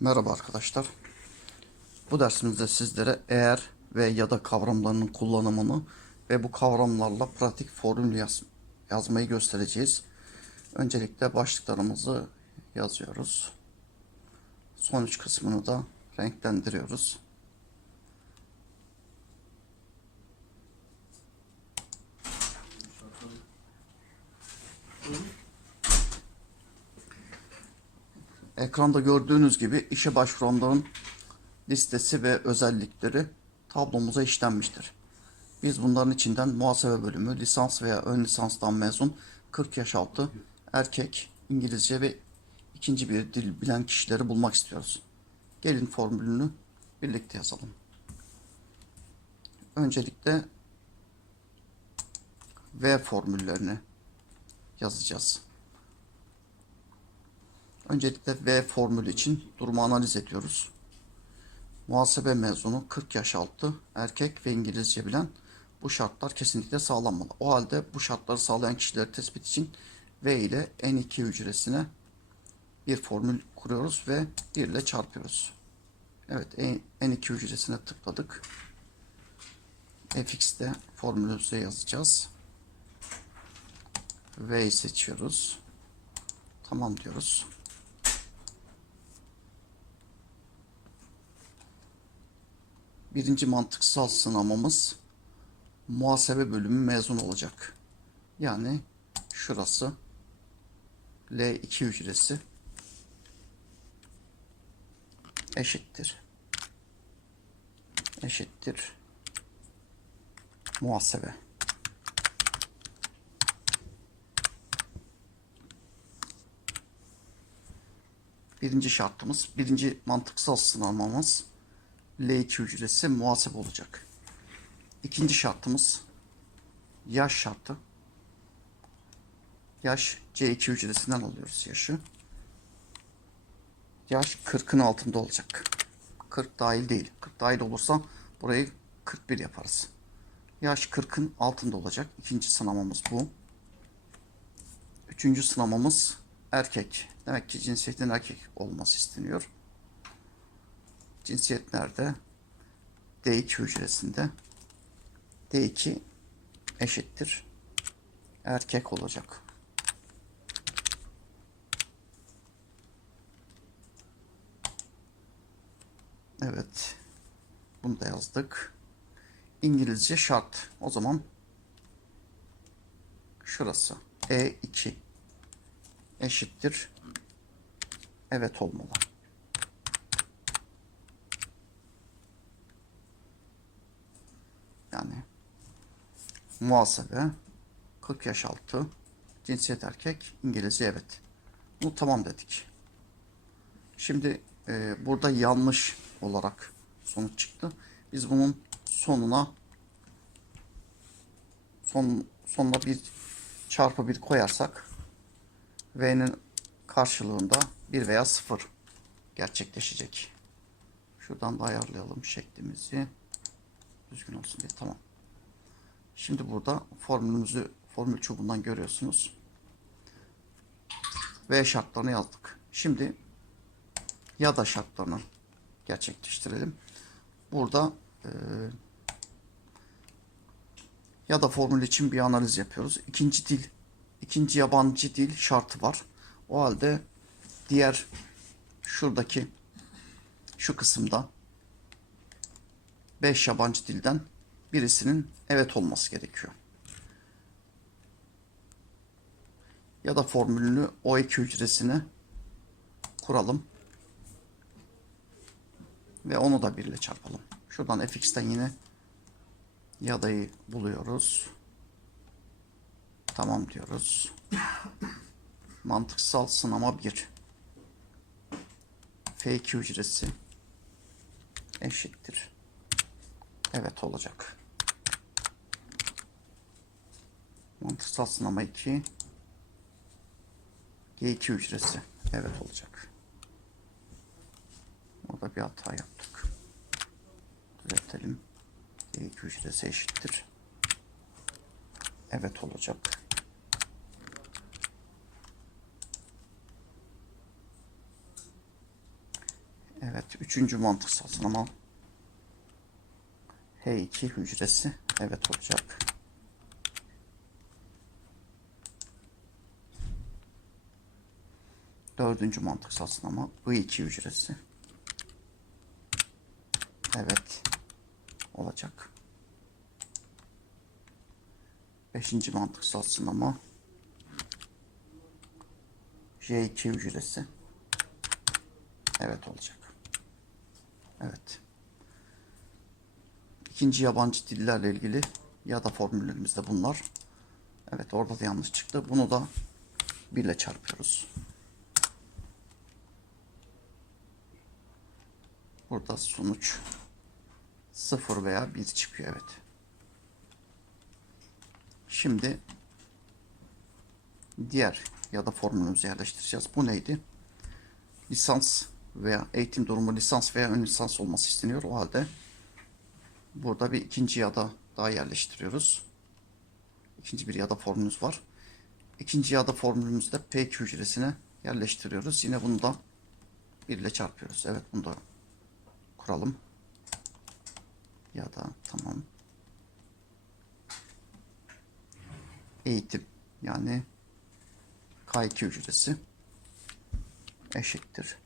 Merhaba arkadaşlar. Bu dersimizde sizlere eğer ve ya da kavramlarının kullanımını ve bu kavramlarla pratik formül yaz, yazmayı göstereceğiz. Öncelikle başlıklarımızı yazıyoruz. Sonuç kısmını da renklendiriyoruz. Ekranda gördüğünüz gibi işe başvuranların listesi ve özellikleri tablomuza işlenmiştir. Biz bunların içinden muhasebe bölümü, lisans veya ön lisanstan mezun 40 yaş altı erkek, İngilizce ve ikinci bir dil bilen kişileri bulmak istiyoruz. Gelin formülünü birlikte yazalım. Öncelikle V formüllerini yazacağız. Öncelikle V formülü için durumu analiz ediyoruz. Muhasebe mezunu 40 yaş altı erkek ve İngilizce bilen bu şartlar kesinlikle sağlanmalı. O halde bu şartları sağlayan kişileri tespit için V ile N2 hücresine bir formül kuruyoruz ve 1 ile çarpıyoruz. Evet N2 hücresine tıkladık. fx'te formülümüzü yazacağız. V'yi seçiyoruz. Tamam diyoruz. Birinci mantıksal sınamamız muhasebe bölümü mezun olacak. Yani şurası L2 hücresi eşittir. Eşittir. Muhasebe. Birinci şartımız, birinci mantıksal sınamamız L2 hücresi muhasebe olacak. İkinci şartımız yaş şartı. Yaş C2 hücresinden alıyoruz yaşı. Yaş 40'ın altında olacak. 40 dahil değil. 40 dahil olursa burayı 41 yaparız. Yaş 40'ın altında olacak. İkinci sınamamız bu. Üçüncü sınamamız erkek. Demek ki cinsiyetin erkek olması isteniyor. Cinsiyet nerede? D2 hücresinde. D2 eşittir. Erkek olacak. Evet. Bunu da yazdık. İngilizce şart. O zaman şurası. E2 eşittir. Evet olmalı. Yani muhasebe 40 yaş altı cinsiyet erkek İngilizce evet. Bunu tamam dedik. Şimdi e, burada yanlış olarak sonuç çıktı. Biz bunun sonuna son sonuna bir çarpı bir koyarsak V'nin karşılığında 1 veya 0 gerçekleşecek. Şuradan da ayarlayalım şeklimizi düzgün olsun diye tamam. Şimdi burada formülümüzü formül çubuğundan görüyorsunuz. V şartlarını yazdık. Şimdi ya da şartlarını gerçekleştirelim. Burada e, ya da formül için bir analiz yapıyoruz. İkinci dil, ikinci yabancı dil şartı var. O halde diğer şuradaki şu kısımda 5 yabancı dilden birisinin evet olması gerekiyor. Ya da formülünü O2 hücresine kuralım. Ve onu da 1 ile çarpalım. Şuradan fx'ten yine yadayı buluyoruz. Tamam diyoruz. Mantıksal sınama 1. F2 hücresi eşittir. Evet olacak. Mantıksal sınama 2. G2 hücresi. Evet olacak. Orada bir hata yaptık. Düzeltelim. G2 hücresi eşittir. Evet olacak. Üçüncü mantıksal sınama. H2 hücresi. Evet olacak. Dördüncü mantıksal sınama. I2 hücresi. Evet. Olacak. Beşinci mantıksal sınama. J2 hücresi. Evet olacak. Evet. İkinci yabancı dillerle ilgili ya da formüllerimiz de bunlar. Evet orada da yanlış çıktı. Bunu da 1 ile çarpıyoruz. Burada sonuç 0 veya 1 çıkıyor evet. Şimdi diğer ya da formülümüzü yerleştireceğiz. Bu neydi? Lisans veya eğitim durumu lisans veya ön lisans olması isteniyor. O halde burada bir ikinci ya da daha yerleştiriyoruz. İkinci bir ya da formülümüz var. İkinci ya da formülümüzde P2 hücresine yerleştiriyoruz. Yine bunu da 1 ile çarpıyoruz. Evet bunu da kuralım. Ya da tamam. Eğitim yani K2 hücresi eşittir.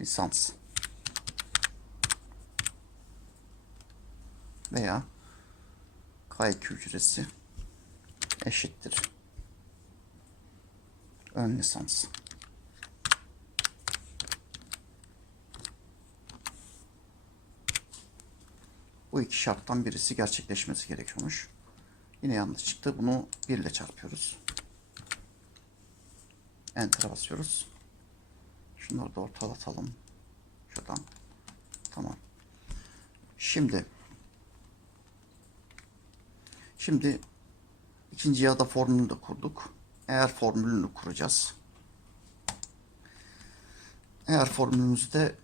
Lisans veya K2 hücresi eşittir. Ön lisans. Bu iki şarttan birisi gerçekleşmesi gerekiyormuş. Yine yanlış çıktı. Bunu 1 ile çarpıyoruz. Enter'a basıyoruz. Şunları da ortalatalım. Şuradan. Tamam. Şimdi Şimdi ikinci ya da formülünü de kurduk. Eğer formülünü kuracağız. Eğer formülümüzü de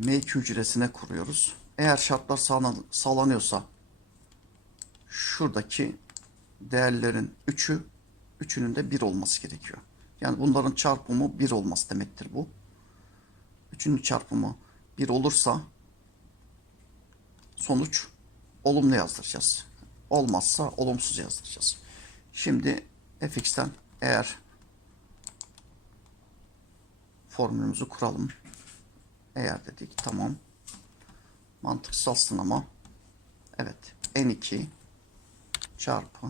M2 hücresine kuruyoruz. Eğer şartlar sağlan- sağlanıyorsa şuradaki değerlerin 3'ü 3'ünün de 1 olması gerekiyor. Yani bunların çarpımı 1 olması demektir bu. 3'ünün çarpımı 1 olursa sonuç olumlu yazdıracağız. Olmazsa olumsuz yazdıracağız. Şimdi fx'ten eğer formülümüzü kuralım. Eğer dedik tamam. Mantıksal sınama. Evet. N2 çarpı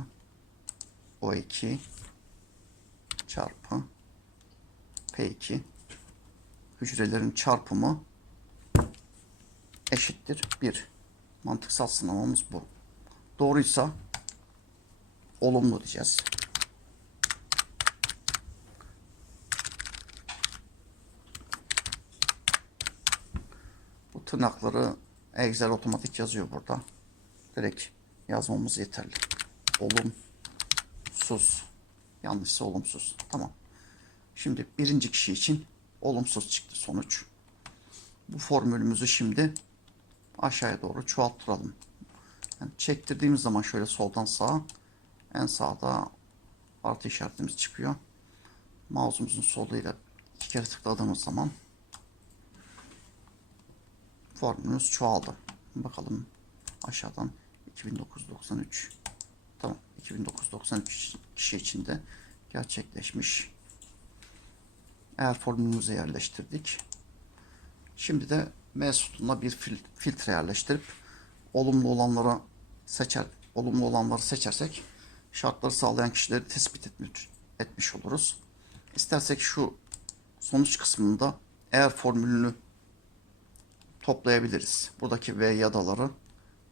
O2 çarpı P2 hücrelerin çarpımı eşittir 1. Mantıksal sınamamız bu. Doğruysa olumlu diyeceğiz. Tırnakları Excel otomatik yazıyor burada. Direkt yazmamız yeterli. Olumsuz. Yanlışsa olumsuz. Tamam. Şimdi birinci kişi için olumsuz çıktı sonuç. Bu formülümüzü şimdi aşağıya doğru çoğalttıralım. Yani çektirdiğimiz zaman şöyle soldan sağa en sağda artı işaretimiz çıkıyor. Mouse'umuzun soluyla iki kere tıkladığımız zaman formülümüz çoğaldı. Bakalım aşağıdan 2993 tamam 2993 kişi içinde gerçekleşmiş. Eğer formülümüze yerleştirdik. Şimdi de M sütununa bir fil filtre yerleştirip olumlu olanları seçer, olumlu olanları seçersek şartları sağlayan kişileri tespit etmiş, etmiş oluruz. İstersek şu sonuç kısmında eğer formülünü toplayabiliriz. Buradaki V yadaları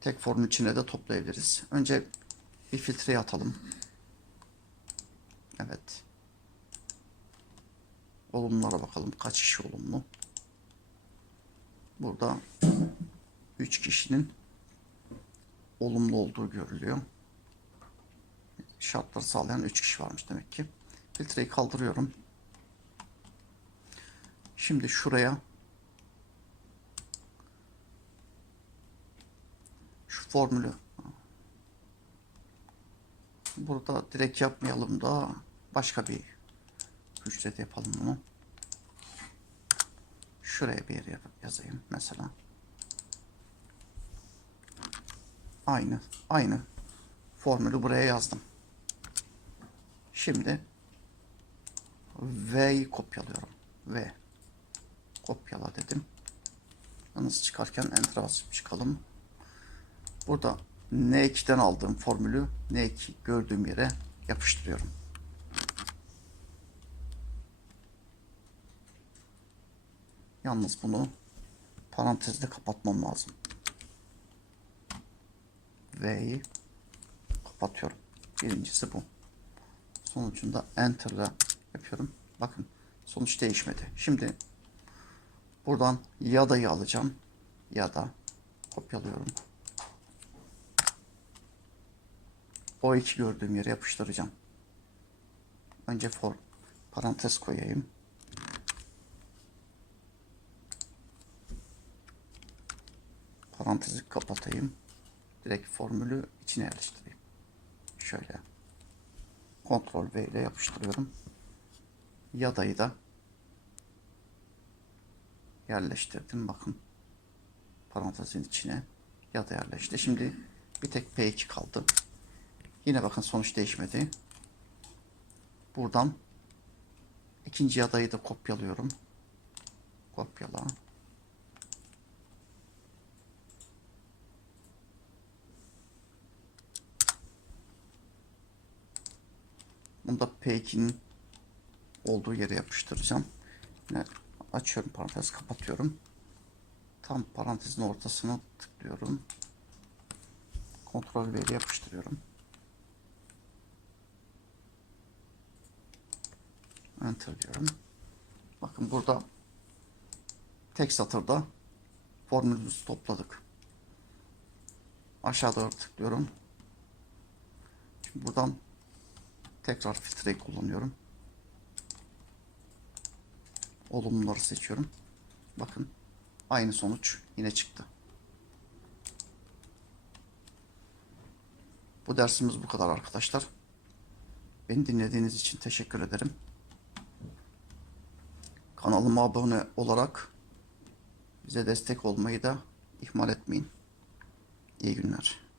tek formül içine de toplayabiliriz. Önce bir filtreye atalım. Evet. Olumlulara bakalım. Kaç kişi olumlu? Burada 3 kişinin olumlu olduğu görülüyor. Şartları sağlayan 3 kişi varmış demek ki. Filtreyi kaldırıyorum. Şimdi şuraya şu formülü burada direkt yapmayalım da başka bir Ücret yapalım bunu. Şuraya bir yere yazayım mesela. Aynı, aynı formülü buraya yazdım. Şimdi V'yi kopyalıyorum. V. Kopyala dedim. Yalnız çıkarken Enter'a basıp çıkalım. Burada N2'den aldığım formülü N2 gördüğüm yere yapıştırıyorum. Yalnız bunu parantezle kapatmam lazım. V'yi kapatıyorum. Birincisi bu. Sonucunda Enter ile yapıyorum. Bakın sonuç değişmedi. Şimdi buradan yada'yı alacağım. Yada kopyalıyorum. O iki gördüğüm yere yapıştıracağım. Önce for parantez koyayım. Parantezi kapatayım. Direkt formülü içine yerleştireyim. Şöyle. Ctrl V ile yapıştırıyorum. Yadayı da yerleştirdim. Bakın. Parantezin içine ya da yerleşti. Şimdi bir tek P2 kaldı. Yine bakın sonuç değişmedi. Buradan ikinci adayı da kopyalıyorum. Kopyala. Bunu da P2'nin olduğu yere yapıştıracağım. Yine açıyorum parantez kapatıyorum. Tam parantezin ortasına tıklıyorum. Kontrol V ile yapıştırıyorum. Enter diyorum. Bakın burada tek satırda formülümüzü topladık. Aşağı doğru tıklıyorum. Şimdi buradan tekrar filtreyi kullanıyorum. Olumluları seçiyorum. Bakın aynı sonuç yine çıktı. Bu dersimiz bu kadar arkadaşlar. Beni dinlediğiniz için teşekkür ederim. Kanalıma abone olarak bize destek olmayı da ihmal etmeyin. İyi günler.